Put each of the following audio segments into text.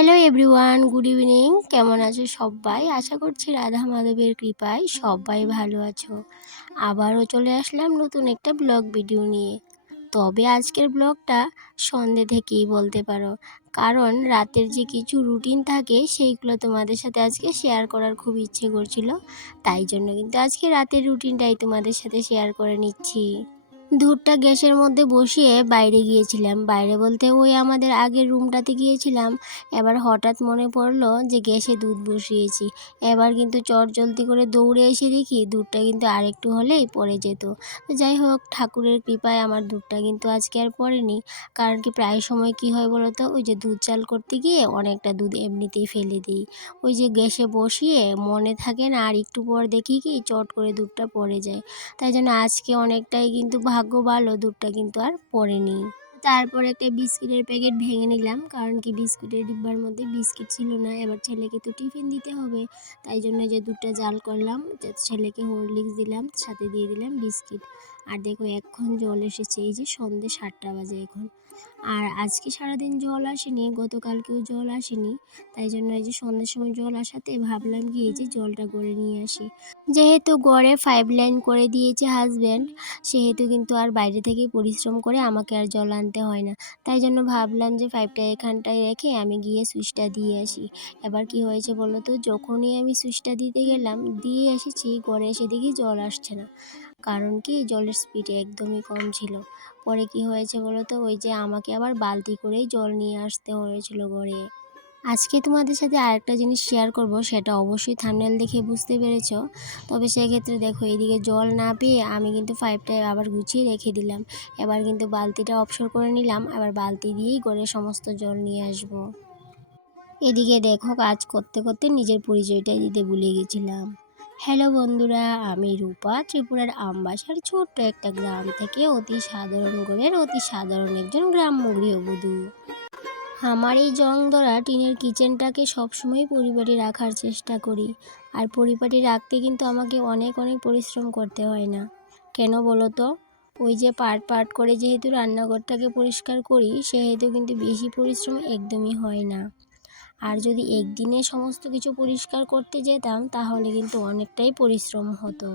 Hello everyone, good evening. কেমন আছো সবাই? আশা করছি রাধা মাধবের কৃপায় সবাই ভালো আছো। আবারও চলে আসলাম নতুন একটা ব্লগ ভিডিও নিয়ে। তবে আজকের ব্লগটা সন্ধ্যে থেকেই বলতে পারো, কারণ রাতের যে কিছু রুটিন থাকে সেইগুলো তোমাদের সাথে আজকে শেয়ার করার খুব ইচ্ছে করছিল। তাই জন্য কিন্তু আজকে রাতের রুটিনটাই তোমাদের সাথে শেয়ার করে নিচ্ছি। দুধটা গ্যাসের মধ্যে বসিয়ে বাইরে গিয়েছিলাম। বাইরে বলতে ওই আমাদের আগের রুমটাতে গিয়েছিলাম। এবার হঠাৎ মনে পড়লো যে গ্যাসে দুধ বসিয়েছি। এবার কিন্তু চটজলদি করে দৌড়ে এসে দেখি দুধটা কিন্তু আরেকটু হলেই পড়ে যেত। তো যাই হোক, ঠাকুরের কৃপায় আমার দুধটা কিন্তু আজকে আর পড়েনি। কারণ কি প্রায় সময় কি হয় বলো তো, ওই যে দুধ চাল করতে গিয়ে অনেকটা দুধ এমনিতেই ফেলে দিই। ওই যে গ্যাসে বসিয়ে মনে থাকে না, আর একটু পর দেখি কি চট করে দুধটা পড়ে যায়। তাই জন্য আজকে অনেকটাই কিন্তু ভাগ্য ভালো, দুধটা কিন্তু আর পড়েনি। তারপর একটা বিস্কিটের প্যাকেট ভেঙে নিলাম, কারণ কি বিস্কুটের ডিব্বার মধ্যে বিস্কিট ছিল না। এবার ছেলেকে তো টিফিন দিতে হবে, তাই জন্য যে দুধটা জাল করলাম, ছেলেকে হরলিক্স দিলাম, সাথে দিয়ে দিলাম বিস্কিট। আর দেখো এখন জল এসেছে, এই যে সন্ধ্যে 7টা বাজে এখন। আর আজকে সারাদিন জল আসেনি, গতকালকেও জল আসেনি। তাই জন্য এই যে সন্ধ্যের সময় জল আসাতে ভাবলাম কি এই যে জলটা গড়ে নিয়ে আসি। যেহেতু গড়ে 5 লাইন করে দিয়েছে হাজব্যান্ড, সেহেতু কিন্তু আর বাইরে থেকে পরিশ্রম করে আমাকে আর জল আনতে হয় না। তাই জন্য ভাবলাম যে পাইপটা এখানটায় রেখে আমি গিয়ে সুইচটা দিয়ে আসি। এবার কি হয়েছে বলো তো, যখনই আমি সুইচটা দিতে গেলাম, দিয়ে এসেছি, গড়ে এসে দেখি জল আসছে না। কারণ কি জলের স্পিড একদমই কম ছিল। পরে কি হয়েছে বলো তো, ওই যে আমাকে আবার বালতি করেই জল নিয়ে আসতে হয়েছিল গড়ে। আজকে তোমাদের সাথে আরেকটা জিনিস শেয়ার করব, সেটা অবশ্যই থাম্বনেল দেখে বুঝতে পেরেছো। তবে সেক্ষেত্রে দেখো, এদিকে জল না পেয়ে আমি কিন্তু পাইপটা আবার গুছিয়ে রেখে দিলাম। এবার কিন্তু বালতিটা অবসর করে নিলাম, আবার বালতি দিয়েই গড়ে সমস্ত জল নিয়ে আসব। এদিকে দেখো, কাজ করতে করতে নিজের পরিচয়টা দিতে ভুলে গেছিলাম। হ্যালো বন্ধুরা, আমি রূপা, ত্রিপুরার আমবাসার ছোট্ট একটা গ্রাম থেকে অতি সাধারণ ঘরের অতি সাধারণ একজন গ্রাম্য গৃহবধূ। আমার এই জং ধরা টিনের কিচেনটাকে সবসময় পরিপাটি রাখার চেষ্টা করি। আর পরিপাটি রাখতে কিন্তু আমাকে অনেক অনেক পরিশ্রম করতে হয় না। কেন বলো তো? ওই যে পার্ট পার্ট করে যেহেতু রান্নাঘরটাকে পরিষ্কার করি, সেহেতু কিন্তু বেশি পরিশ্রম একদমই হয় না। আর যদি একদিনে সমস্ত কিছু পরিষ্কার করতে যেতাম, তাহলে কিন্তু অনেকটাই পরিশ্রম হতো।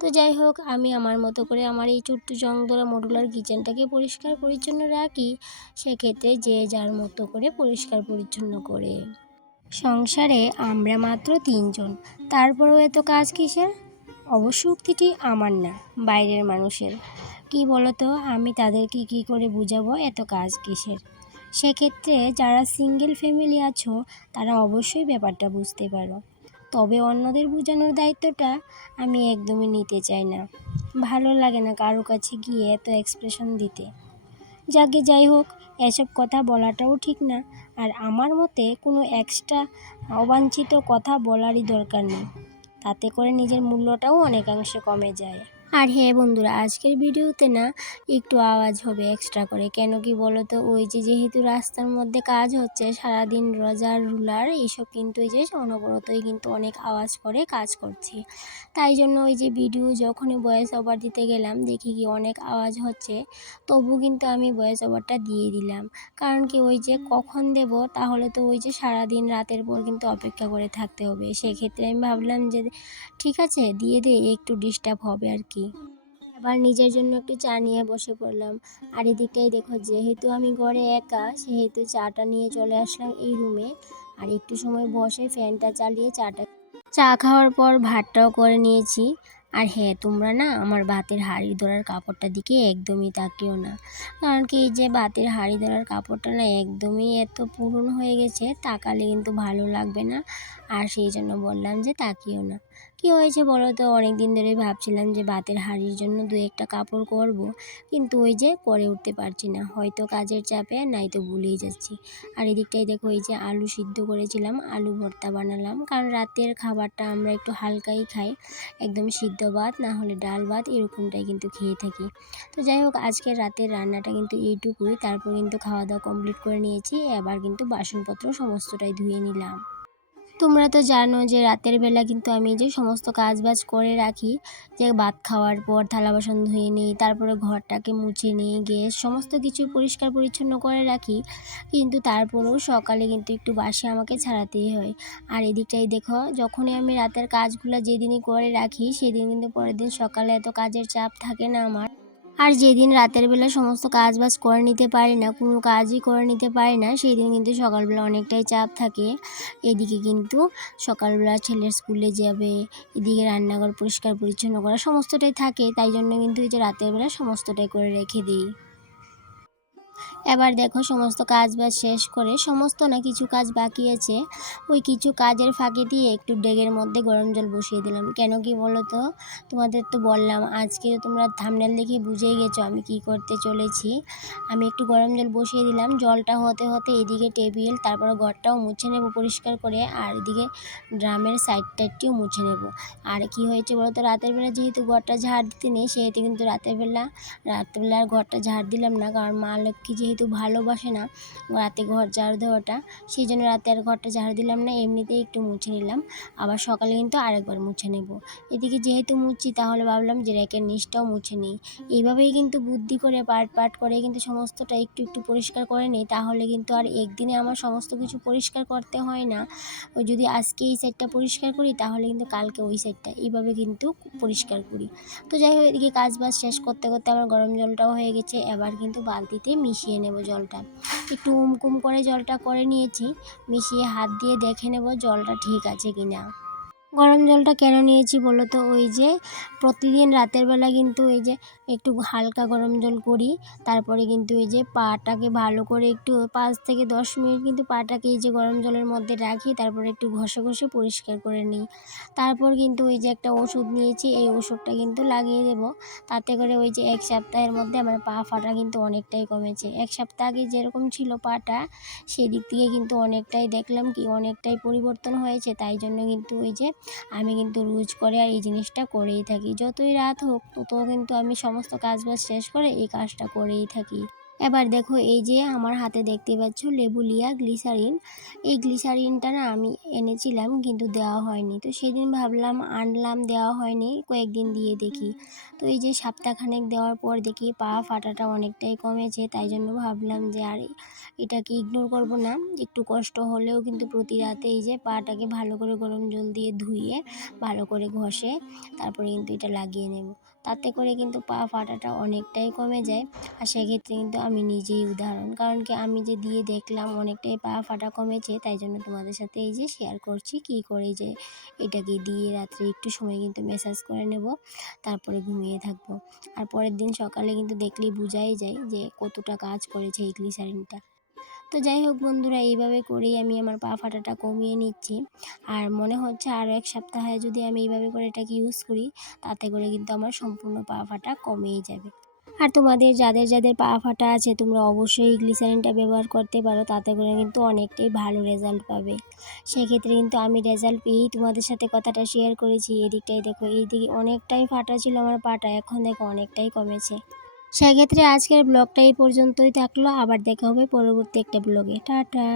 তো যাই হোক, আমি আমার মতো করে আমার এই ছোট্ট জংধরা মডুলার কিচেনটাকে পরিষ্কার পরিচ্ছন্ন রাখি। সেক্ষেত্রে যে যার মতো করে পরিষ্কার পরিচ্ছন্ন করে। সংসারে আমরা মাত্র 3 জন, তারপরেও এত কাজ কিসের? অবশ্য উক্তিটি আমার না, বাইরের মানুষের। কি বলতো, আমি তাদেরকে কি করে বুঝাবো এত কাজ কিসের? সেক্ষেত্রে যারা সিঙ্গেল ফ্যামিলি আছো, তারা অবশ্যই ব্যাপারটা বুঝতে পারো। তবে অন্যদের বোঝানোর দায়িত্বটা আমি একদমই নিতে চাই না। ভালো লাগে না কারো কাছে গিয়ে এত এক্সপ্রেশন দিতে। যাই হোক, এসব কথা বলাটাও ঠিক না। আর আমার মতে কোনো এক্সট্রা অবাঞ্ছিত কথা বলারই দরকার নেই। তাতে করে নিজের মূল্যটাও অনেকাংশে কমে যায়। আর হ্যাঁ বন্ধুরা, আজকের ভিডিওতে না একটু আওয়াজ হবে এক্সট্রা করে। কেন কি বলো তো, ওই যে যেহেতু রাস্তার মধ্যে কাজ হচ্ছে, সারাদিন রোজার রুলার এইসব কিন্তু এই যে অনবরতই কিন্তু অনেক আওয়াজ করে কাজ করছি। তাই জন্য ওই যে ভিডিও যখনই ভয়েস ওভার দিতে গেলাম, দেখি কি অনেক আওয়াজ হচ্ছে, তবু কিন্তু আমি ভয়েস ওভারটা দিয়ে দিলাম। কারণ কি ওই যে কখন দেব, তাহলে তো ওই যে সারাদিন রাতের পর কিন্তু অপেক্ষা করে থাকতে হবে। সেক্ষেত্রে আমি ভাবলাম যে ঠিক আছে, দিয়ে দে, একটু ডিস্টার্ব হবে আর কি। আবার নিজের জন্য একটু চা নিয়ে বসে পড়লাম। আর এদিকটাই দেখো, যেহেতু আমি ঘরে একা, সেহেতু চাটা নিয়ে চলে আসলাম এই রুমে। আর একটু সময় বসে ফ্যানটা চালিয়ে চা খাওয়ার পর ভাতটাও করে নিয়েছি। আর হ্যাঁ, তোমরা না আমার ভাতের হাঁড়ি ধরার কাপড়টার দিকে একদমই তাকিও না। কারণ কি এই যে ভাতের হাঁড়ি ধরার কাপড়টা না একদমই এত পুরনো হয়ে গেছে, তাকালে কিন্তু ভালো লাগবে না। আর সেই জন্য বললাম যে তাকিও না। কি হয়েছে বলো তো, অনেক দিন ধরে ভাবছিলাম যে ভাতের হাঁড়ির জন্য 2-1টা কাপড় করব, কিন্তু ওই যে করে উঠতে পারছি না, হয়তো কাজের চাপে, নাই তো ভুলেই যাচ্ছি। আর এদিকটাই দেখো, এই যে আলু সিদ্ধ করেছিলাম, আলু ভর্তা বানালাম। কারণ রাতের খাবারটা আমরা একটু হালকাই খাই, একদম সিদ্ধ ভাত না হলে ডাল ভাত এরকমটাই কিন্তু খেয়ে থাকি। তো যাই হোক, আজকের রাতের রান্নাটা কিন্তু এইটুকুই। তারপর কিন্তু খাওয়া দাওয়া কমপ্লিট করে নিয়েছি। এবার কিন্তু বাসনপত্র সমস্তটাই ধুয়ে নিলাম। তোমরা তো জানো যে রাতের বেলা কিন্তু আমি যে সমস্ত কাজবাজ করে রাখি, যে ভাত খাওয়ার পর থালা বাসন ধুয়ে নিই, তারপরে ঘরটাকে মুছে নিই, গ্যাস সমস্ত কিছু পরিষ্কার পরিচ্ছন্ন করে রাখি, কিন্তু তারপরেও সকালে কিন্তু একটু বাসি আমাকে ছাড়াতেই হয়। আর এদিকটাই দেখো, যখনই আমি রাতের কাজগুলো যেদিনই করে রাখি সেদিন কিন্তু পরের দিন সকালে এত কাজের চাপ থাকে না আমার। আর যেদিন রাতের বেলা সমস্ত কাজবাজ করে নিতে পারি না, কোনো কাজই করে নিতে পারি না, সেই দিন কিন্তু সকালবেলা অনেকটাই চাপ থাকে। এদিকে কিন্তু সকালবেলা ছেলের স্কুলে যাবে, এদিকে রান্নাঘর পরিষ্কার পরিচ্ছন্ন করা সমস্তটাই থাকে, তাই জন্য কিন্তু এই যে রাতের বেলা সমস্তটাই করে রেখে দিই। এবার দেখো সমস্ত কাজবাজ শেষ করে, সমস্ত না কিছু কাজ বাকি আছে, ওই কিছু কাজের ফাঁকে দিয়ে একটু ডেগের মধ্যে গরম জল বসিয়ে দিলাম। কেন কি বলো তো, তোমাদের তো বললাম, আজকে তোমরা থাম্বনেল দেখে বুঝেই গেছো আমি কি করতে চলেছি। আমি একটু গরম জল বসিয়ে দিলাম, জলটা হতে হতে এদিকে টেবিল, তারপরে ঘরটাও মুছে নেব পরিষ্কার করে, আর এদিকে ড্রামের সাইড টাইডটিও মুছে নেব। আর কি হয়েছে বলো তো, রাতের বেলা যেহেতু ঘরটা ঝাড় দিতে নেই, সেহেতু কিন্তু রাত্রেবেলা আর ঘরটা ঝাড় দিলাম না, কারণ মা লক্ষ্মী যেহেতু ভালোবাসে না রাতে ঘর ঝাড় দেওয়াটা, সেই জন্য রাতে আর ঘরটা ঝাড় দিলাম না, এমনিতেই একটু মুছে নিলাম। আবার সকালে কিন্তু আরেকবার মুছে নেব। এদিকে যেহেতু মুছছি, তাহলে ভাবলাম যে র্যাকের নিচটাও মুছে নিই। এইভাবেই কিন্তু বুদ্ধি করে পার্ট পার্ট করে কিন্তু সমস্তটা একটু একটু পরিষ্কার করে নিই, তাহলে কিন্তু আর একদিনে আমার সমস্ত কিছু পরিষ্কার করতে হয় না। ওই যদি আজকে এই সাইডটা পরিষ্কার করি, তাহলে কিন্তু কালকে ওই সাইডটা, এইভাবে কিন্তু পরিষ্কার করি। তো যাই হোক, এদিকে কাজ বাজ শেষ করতে করতে আমার গরম জলটাও হয়ে গেছে। এবার কিন্তু বালতিতে মিশিয়ে নেব জলটা, একটু উমকুম করে জলটা করে নিয়েছি। মিশিয়ে হাত দিয়ে দেখে নেব জলটা ঠিক আছে কিনা। গরম জলটা কেন নিয়েছি বলো তো, ওই যে প্রতিদিন রাতের বেলা কিন্তু এই যে একটু হালকা গরম জল করি, তারপরে কিন্তু এই যে পাটাকে ভালো করে একটু 5 থেকে 10 মিনিট কিন্তু পাটাকে এই যে গরম জলের মধ্যে রাখি, তারপরে একটু ঘষে ঘষে পরিষ্কার করে নিই। তারপর কিন্তু ওই যে একটা ওষুধ নিয়েছি, এই ওষুধটা কিন্তু লাগিয়ে দেব। তাতে করে ওই যে 1 সপ্তাহের মধ্যে আমার পা ফাটা কিন্তু অনেকটাই কমেছে। 1 সপ্তাহ আগে যেরকম ছিল পাটা, সেদিক থেকে কিন্তু অনেকটাই দেখলাম কি অনেকটাই পরিবর্তন হয়েছে। তাই জন্য কিন্তু ওই যে আমি কিন্তু রোজ করে আর এই জিনিসটা করেই থাকি, যতই রাত হোক ততও কিন্তু আমি সমস্ত কাজবাজ শেষ করে এই কাজটা করেই থাকি। এবার দেখো, এই যে আমার হাতে দেখতে পাচ্ছ লেবুলিয়া গ্লিসারিন, এই গ্লিসারিনটা না আমি এনেছিলাম কিন্তু দেওয়া হয়নি, তো সেদিন ভাবলাম আনলাম, দেওয়া হয়নি, কয়েকদিন দিয়ে দেখি। তো এই যে সপ্তাহখানেক দেওয়ার পর দেখি পা ফাটাটা অনেকটাই কমেছে, তাই জন্য ভাবলাম যে আর এটাকে ইগনোর করব না। একটু কষ্ট হলেও কিন্তু প্রতি রাতে এই যে পাটাকে ভালো করে গরম জল দিয়ে ধুয়ে ভালো করে ঘষে তারপরে কিন্তু এটা লাগিয়ে নেব। তাতে করে কিন্তু পা ফাটাটা অনেকটাই কমে যায়। আর সেক্ষেত্রে কিন্তু আমি নিজেই উদাহরণ, কারণ কি আমি যে দিয়ে দেখলাম অনেকটাই পা ফাটা কমেছে, তাই জন্য তোমাদের সাথে এই যে শেয়ার করছি কী করে যে এটাকে দিয়ে রাত্রে একটু সময় কিন্তু ম্যাসাজ করে নেব, তারপরে ঘুমিয়ে থাকবো। আর পরের দিন সকালে কিন্তু দেখলেই বোঝাই যায় যে কতটা কাজ করেছে এই গ্লিসারিনটা। তো যাই হোক বন্ধুরা, এইভাবে করেই আমি আমার পা ফাটাটা কমিয়ে নিচ্ছি। আর মনে হচ্ছে আরও 1 সপ্তাহে যদি আমি এইভাবে করে এটাকে ইউজ করি, তাতে করে কিন্তু আমার সম্পূর্ণ পা ফাটা কমেই যাবে। আর তোমাদের যাদের যাদের পা ফাটা আছে, তোমরা অবশ্যই গ্লিসারিনটা ব্যবহার করতে পারো, তাতে করে কিন্তু অনেকটাই ভালো রেজাল্ট পাবে। সেক্ষেত্রে কিন্তু আমি রেজাল্ট পেয়েই তোমাদের সাথে কথাটা শেয়ার করেছি। এদিকটাই দেখো, এইদিকে অনেকটাই ফাটা ছিল আমার পাটা, এখন দেখো অনেকটাই কমেছে। সেক্ষেত্রে আজকের ব্লগটা এই পর্যন্তই থাকলো, আবার দেখা হবে পরবর্তী একটা ব্লগে। টাটা।